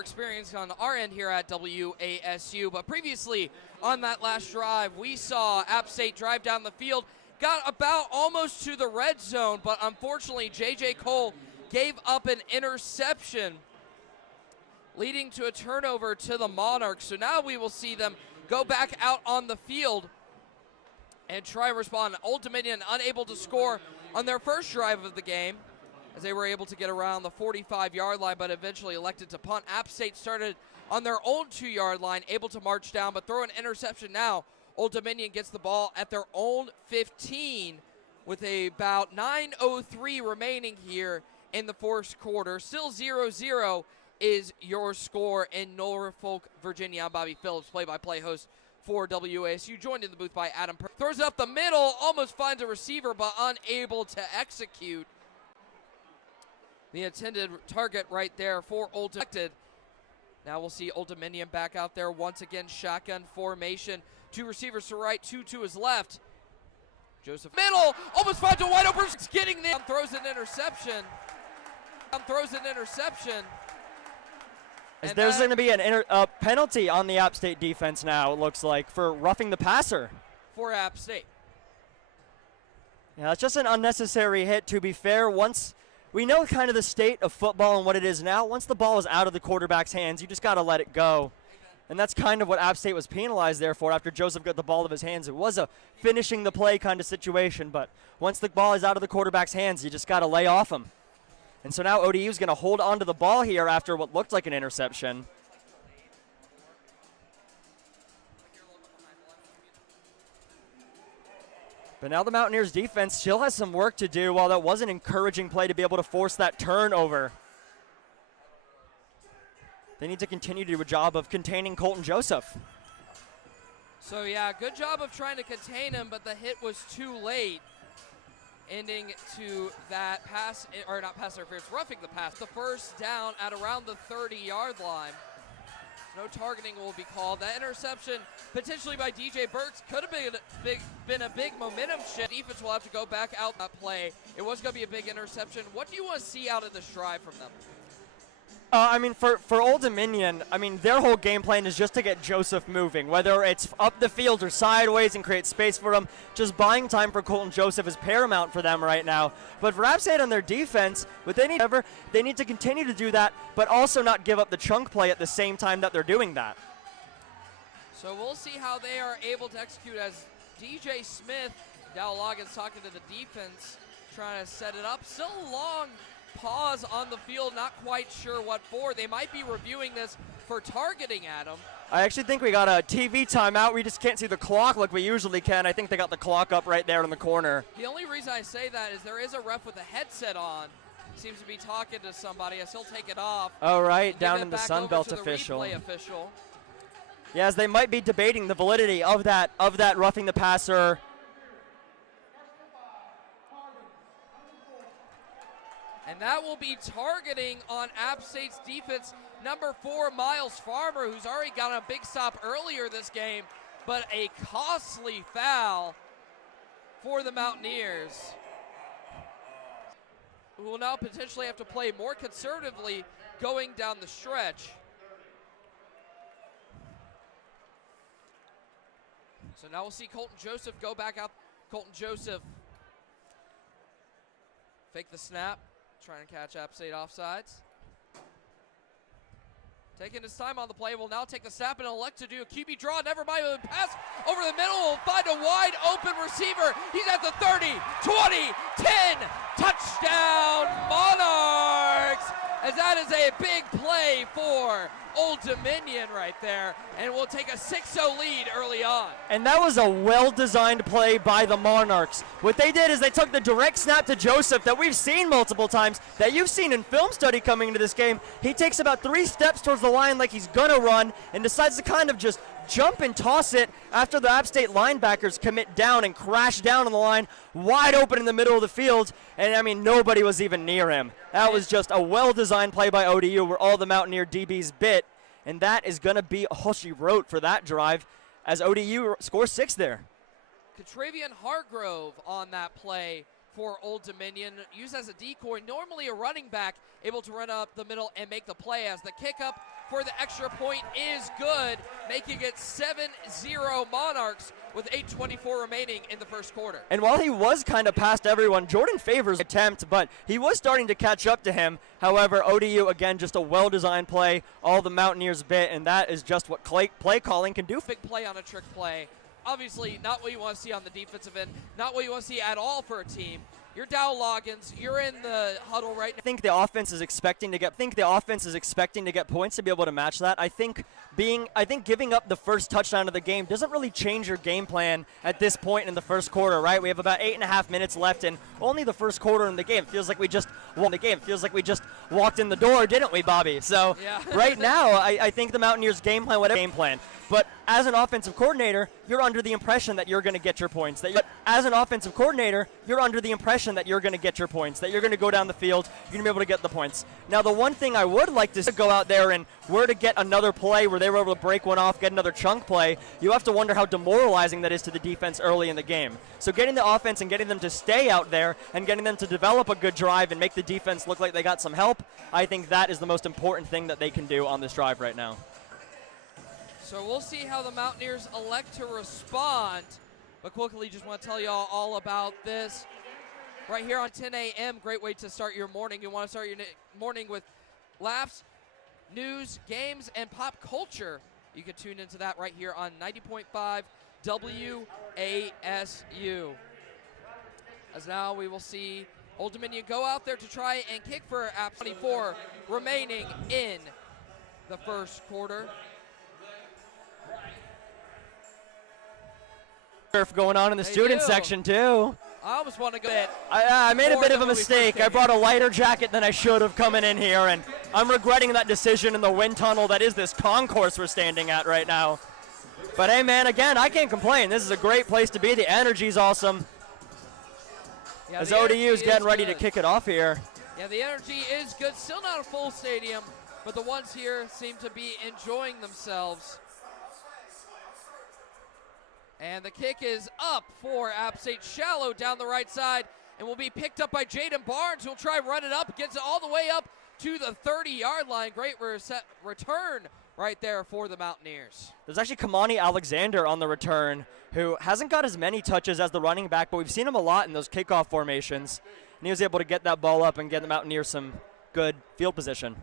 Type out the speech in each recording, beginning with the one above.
experience on our end here at WASU. But previously on that last drive, we saw App State drive down the field, got about almost to the red zone, but unfortunately J.J. Cole gave up an interception, leading to a turnover to the Monarchs. So now we will see them go back out on the field and try and respond. Old Dominion unable to score on their first drive of the game, as they were able to get around the 45-yard line, but eventually elected to punt. App State started on their own 2-yard line, able to march down, but throw an interception now. Old Dominion gets the ball at their own 15 with about 9:03 remaining here in the fourth quarter. Still 0-0 is your score in Norfolk, Virginia. I'm Bobby Phillips, play-by-play host for WASU, joined in the booth by Adam Perk. Throws it up the middle, almost finds a receiver, but unable to execute the intended target right there for Old Dominion. Now we'll see Old Dominion back out there once again, shotgun formation. 2 receivers to right, 2 to his left. Joseph middle, almost finds a wide open, getting there. Throws an interception. And there's going to be a penalty on the App State defense now, it looks like, for roughing the passer. For App State. Yeah, it's just an unnecessary hit, to be fair. Once we know kind of the state of football and what it is now, once the ball is out of the quarterback's hands, you just got to let it go. And that's kind of what App State was penalized there for after Joseph got the ball out of his hands. It was a finishing the play kind of situation, but once the ball is out of the quarterback's hands, you just got to lay off him. And so now ODU is going to hold on to the ball here after what looked like an interception. But now the Mountaineers defense still has some work to do. While that was an encouraging play to be able to force that turnover, they need to continue to do a job of containing Colton Joseph. So yeah, good job of trying to contain him, but the hit was too late, ending to that pass, or not pass interference, roughing the pass. The first down at around the 30-yard line. No targeting will be called. That interception, potentially by DJ Burks, could have been a big momentum shift. Defense will have to go back out that play. It was going to be a big interception. What do you want to see out of this drive from them? I mean, for Old Dominion, I mean, their whole game plan is just to get Joseph moving, whether it's up the field or sideways and create space for him. Just buying time for Colton Joseph is paramount for them right now. But for App State on their defense, they need to continue to do that, but also not give up the chunk play at the same time that they're doing that. So we'll see how they are able to execute as DJ Smith, Dow Loggins talking to the defense, trying to set it up. Still a long pause on the field, not quite sure what for. They might be reviewing this for targeting Adam. I actually think we got a TV timeout. We just can't see the clock like we usually can. I think they got the clock up right there in the corner. The only reason I say that is there is a ref with a headset on. Seems to be talking to somebody. I still take it off. Oh, right, down in the Sunbelt official. Yes, they might be debating the validity of that roughing the passer. And that will be targeting on App State's defense, number 4, Miles Farmer, who's already got a big stop earlier this game, but a costly foul for the Mountaineers, who will now potentially have to play more conservatively going down the stretch. So now we'll see Colton Joseph go back out. Colton Joseph fake the snap. Trying to catch App State offsides. Taking his time on the play, will now take the snap and elect to do a QB draw. Never mind, the pass over the middle will find a wide open receiver. He's at the 30, 20, 10, touchdown Monarchs! As that is a big play for Old Dominion right there, and we'll take a 6-0 lead early on. And that was a well-designed play by the Monarchs. What they did is they took the direct snap to Joseph that we've seen multiple times, that you've seen in film study coming into this game. He takes about 3 steps towards the line like he's gonna run and decides to kind of just jump and toss it after the App State linebackers commit down and crash down on the line, wide open in the middle of the field, and I mean, nobody was even near him. That was just a well-designed play by ODU where all the Mountaineer DBs bit, and that is going to be all she wrote for that drive as ODU scores 6 there. Catravian Hargrove on that play for Old Dominion, used as a decoy, normally a running back, able to run up the middle and make the play as the kick up for the extra point is good, making it 7-0 Monarchs with 8:24 remaining in the first quarter. And while he was kind of past everyone, Jordan favors attempt, but he was starting to catch up to him. However, ODU, again, just a well-designed play, all the Mountaineers bit, and that is just what play calling can do. Big play on a trick play. Obviously, not what you want to see on the defensive end, not what you want to see at all for a team. You're Dow Loggins. You're in the huddle right now. I think the offense is expecting to get points to be able to match that. I think giving up the first touchdown of the game doesn't really change your game plan at this point in the first quarter, right? We have about 8.5 minutes left in only the first quarter in the game. It feels like we just won the game. It feels like we just walked in the door, didn't we, Bobby? So yeah. Right now, I think the Mountaineers game plan. But as an offensive coordinator, you're under the impression that you're going to get your points. That you're going to go down the field, you're going to be able to get the points. Now, the one thing I would like to go out there and were to get another play where they were able to break one off, get another chunk play, you have to wonder how demoralizing that is to the defense early in the game. So getting the offense and getting them to stay out there and getting them to develop a good drive and make the defense look like they got some help, I think that is the most important thing that they can do on this drive right now. So we'll see how the Mountaineers elect to respond. But quickly, just want to tell you all about this. Right here on 10 a.m., great way to start your morning. You want to start your morning with laughs, news, games, and pop culture. You can tune into that right here on 90.5 WASU. As now we will see Old Dominion go out there to try and kick for App 24 remaining in the first quarter. Going on in the student section too. I almost want to go ahead. I made a bit of a mistake. I brought a lighter jacket than I should have coming in here, and I'm regretting that decision in the wind tunnel that is this concourse we're standing at right now. But hey, man, again, I can't complain. This is a great place to be. The energy's awesome. Yeah, as ODU is getting ready to kick it off here. Yeah, the energy is good. Still not a full stadium, but the ones here seem to be enjoying themselves. And the kick is up for App State, shallow down the right side, and will be picked up by Jaden Barnes, who'll try and run it up, gets it all the way up to the 30-yard line. Great return right there for the Mountaineers. There's actually Kamani Alexander on the return, who hasn't got as many touches as the running back, but we've seen him a lot in those kickoff formations. And he was able to get that ball up and get the Mountaineers some good field position.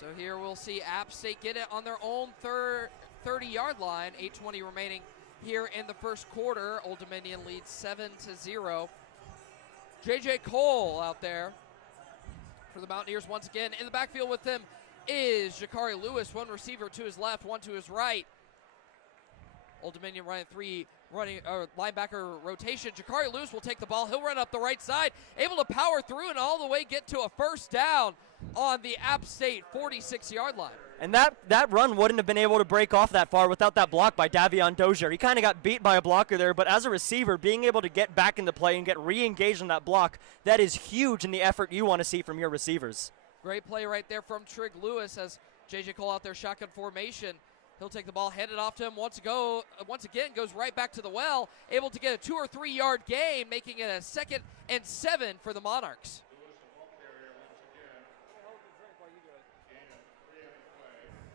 So here we'll see App State get it on their own 30-yard line. 8:20 remaining here in the first quarter. Old Dominion leads 7-0. J.J. Cole out there for the Mountaineers once again. In the backfield with him is Jakari Lewis, one receiver to his left, one to his right. Old Dominion running linebacker rotation. Jakari Lewis will take the ball. He'll run up the right side, able to power through and all the way get to a first down on the App State 46-yard line. And that run wouldn't have been able to break off that far without that block by Davion Dozier. He kind of got beat by a blocker there, but as a receiver, being able to get back in the play and get re-engaged in that block, that is huge in the effort you want to see from your receivers. Great play right there from Trig Lewis as J.J. Cole out there shotgun formation. He'll take the ball, hand it off to him once again, goes right back to the well, able to get a 2 or 3 yard gain, making it a 2nd and 7 for the Monarchs.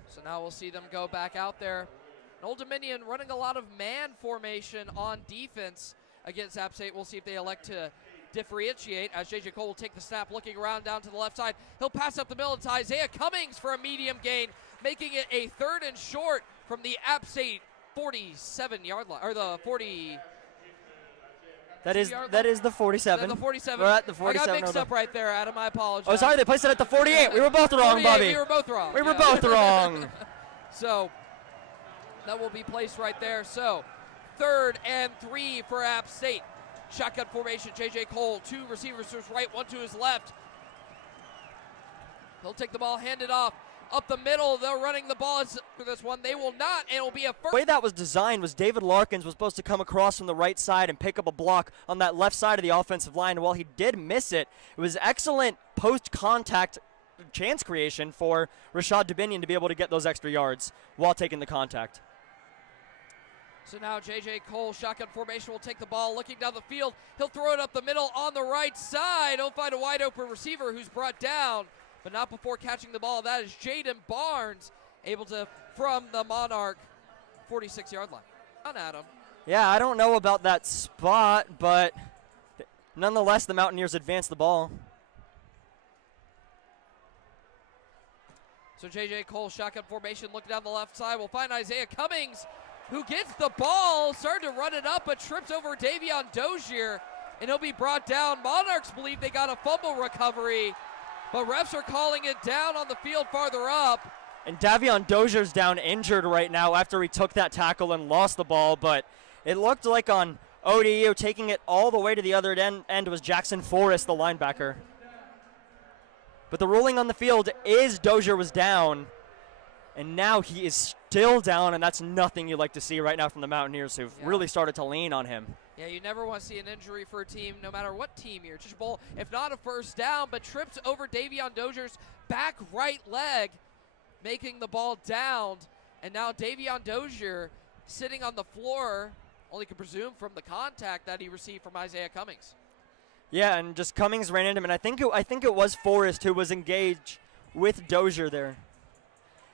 So now we'll see them go back out there. And Old Dominion running a lot of man formation on defense against App State. We'll see if they elect to differentiate as J.J. Cole will take the snap, looking around down to the left side. He'll pass up the middle to Isaiah Cummings for a medium gain, making it a 3rd and short from the App State 47-yard line, or the 40. That is the 47. The 47. We're at the 47. I got mixed up right there, Adam. I apologize. Oh, sorry, they placed it at the 48. We were both wrong, Bobby. We were both wrong. We were both wrong. So that will be placed right there. So 3rd and 3 for App State. Shotgun formation, J.J. Cole, 2 receivers to his right, 1 to his left. He'll take the ball, hand it off. Up the middle, they're running the ball for this one. They will not, and it will be a first. The way that was designed was David Larkins was supposed to come across from the right side and pick up a block on that left side of the offensive line. While he did miss it, it was excellent post-contact chance creation for Rashad Dominion to be able to get those extra yards while taking the contact. So now J.J. Cole, shotgun formation, will take the ball, looking down the field. He'll throw it up the middle on the right side. He'll find a wide open receiver who's brought down. but not before catching the ball. That is Jaden Barnes able to, from the Monarch 46-yard line. On Adam. Yeah, I don't know about that spot, but nonetheless, the Mountaineers advance the ball. So J.J. Cole, shotgun formation, looking down the left side. We'll find Isaiah Cummings, who gets the ball, started to run it up, but trips over Davion Dozier, and he'll be brought down. Monarchs believe they got a fumble recovery, but refs are calling it down on the field farther up. And Davion Dozier's down injured right now after he took that tackle and lost the ball, but it looked like on ODU taking it all the way to the other end was Jackson Forrest, the linebacker. But the ruling on the field is Dozier was down, and now he is still down, and that's nothing you like to see right now from the Mountaineers, who've really started to lean on him. Yeah, you never want to see an injury for a team, no matter what team you're. Just bowl, if not a first down, but trips over Davion Dozier's back right leg, making the ball down, and now Davion Dozier sitting on the floor, only can presume from the contact that he received from Isaiah Cummings. Yeah, and just Cummings ran into him, and I think it was Forrest who was engaged with Dozier there.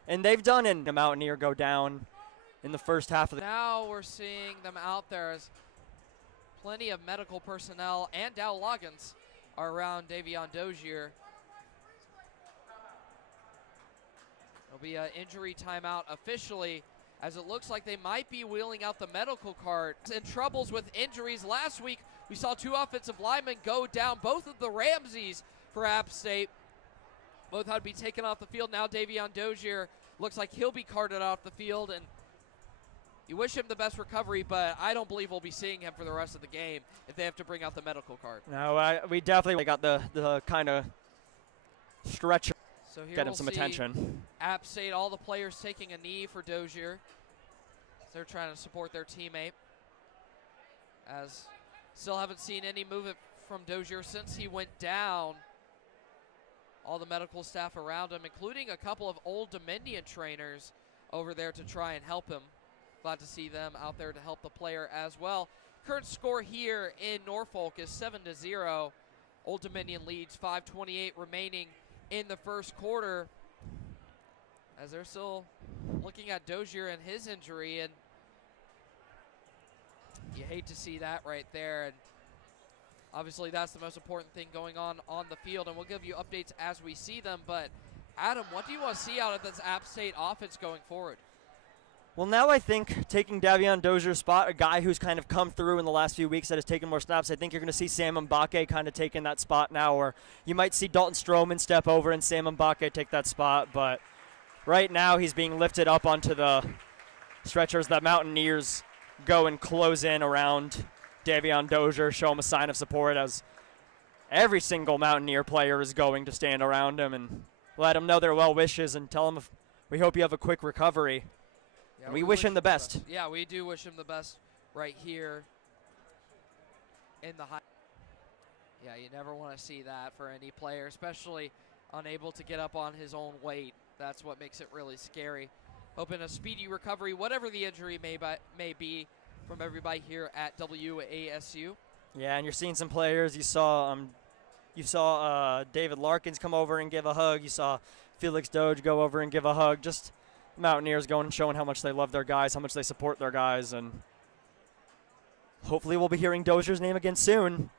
And they've done it. The Mountaineer go down in the first half of the. Now we're seeing them out there as plenty of medical personnel and Dow Loggins are around Davion Dozier. There'll be an injury timeout officially, as it looks like they might be wheeling out the medical cart. In troubles with injuries last week, we saw 2 offensive linemen go down, both of the Ramseys for App State. Both had to be taken off the field. Now Davion Dozier looks like he'll be carted off the field, and you wish him the best recovery, but I don't believe we'll be seeing him for the rest of the game if they have to bring out the medical cart. No, we definitely got the kind of stretcher. So here Get him we'll some see attention. App State, all the players taking a knee for Dozier. They're trying to support their teammate. As still haven't seen any movement from Dozier since he went down. All the medical staff around him, including a couple of Old Dominion trainers over there to try and help him. Glad to see them out there to help the player as well. Current score here in Norfolk is 7-0. Old Dominion leads, 5:28 remaining in the first quarter, as they're still looking at Dozier and his injury, and you hate to see that right there. And obviously that's the most important thing going on the field, and we'll give you updates as we see them. But Adam, what do you want to see out of this App State offense going forward? Well, now I think taking Davion Dozier's spot, a guy who's kind of come through in the last few weeks that has taken more snaps, I think you're going to see Sam Mbake kind of taking that spot now, or you might see Dalton Stroman step over and Sam Mbake take that spot. But right now he's being lifted up onto the stretchers. That Mountaineers go and close in around Davion Dozier, show him a sign of support, as every single Mountaineer player is going to stand around him and let him know their well wishes and tell him we hope you have a quick recovery. Yeah, we wish him the best. Yeah, we do wish him the best right here in the high. Yeah, you never want to see that for any player, especially unable to get up on his own weight. That's what makes it really scary. Hoping a speedy recovery, whatever the injury may be, from everybody here at WASU. Yeah, and you're seeing some players. You saw David Larkins come over and give a hug. You saw Felix Doge go over and give a hug. Just Mountaineers going and showing how much they love their guys, how much they support their guys, and hopefully we'll be hearing Dozier's name again soon,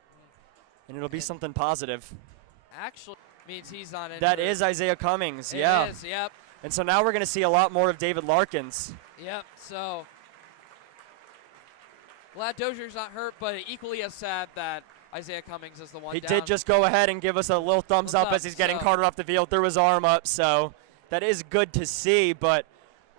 and it'll be something positive. Actually means he's on it. That is Isaiah Cummings, yeah. It is, yep. And so now we're going to see a lot more of David Larkins. Yep, so glad Dozier's not hurt, but equally as sad that Isaiah Cummings is the one He down. did just go ahead and give us a little thumbs up as he's getting carted off the field, threw his arm up, so that is good to see, but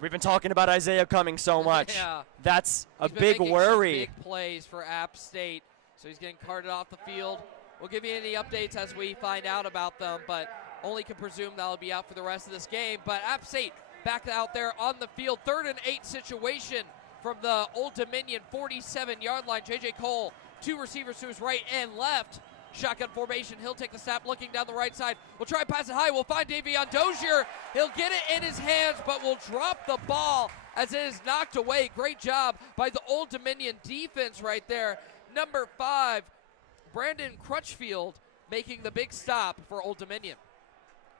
we've been talking about Isaiah Cummings so much. Yeah. That's a He's big been making worry. some big plays for App State, so he's getting carted off the field. We'll give you any updates as we find out about them, but only can presume that'll be out for the rest of this game. But App State back out there on the field, 3rd and 8 situation from the Old Dominion 47-yard line. J.J. Cole, 2 receivers to his right and left. Shotgun formation, he'll take the snap, looking down the right side. We'll try to pass it high, we'll find Davion Dozier. He'll get it in his hands, but will drop the ball as it is knocked away. Great job by the Old Dominion defense right there. Number 5, Brandon Crutchfield, making the big stop for Old Dominion.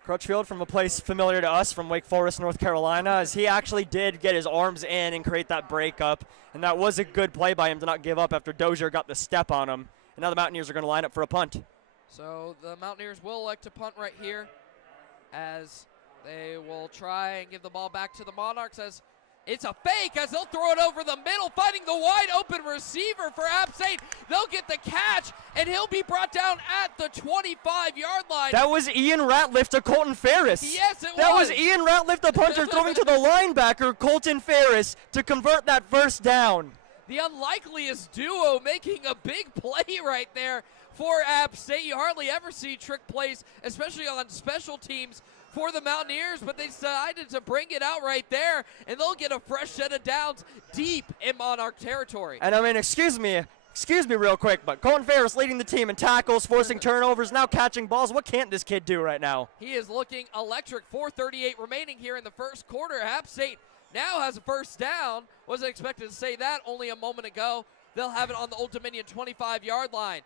Crutchfield from a place familiar to us from Wake Forest, North Carolina, as he actually did get his arms in and create that breakup. And that was a good play by him to not give up after Dozier got the step on him. And now the Mountaineers are going to line up for a punt. So the Mountaineers will elect to punt right here, as they will try and give the ball back to the Monarchs, as it's a fake, as they'll throw it over the middle, finding the wide open receiver for App State. They'll get the catch, and he'll be brought down at the 25-yard line. That was Ian Ratliff to Colton Ferris. Yes, it was. That was Ian Ratliff, the punter, throwing to the linebacker, Colton Ferris, to convert that first down. The unlikeliest duo making a big play right there for App State. You hardly ever see trick plays, especially on special teams, for the Mountaineers, but they decided to bring it out right there, and they'll get a fresh set of downs deep in Monarch territory. And I mean, excuse me real quick, but Colton Ferris leading the team in tackles, forcing turnovers, now catching balls. What can't this kid do right now? He is looking electric. 4:38 remaining here in the first quarter. App State now has a first down. Wasn't expected to say that only a moment ago. They'll have it on the Old Dominion 25-yard line.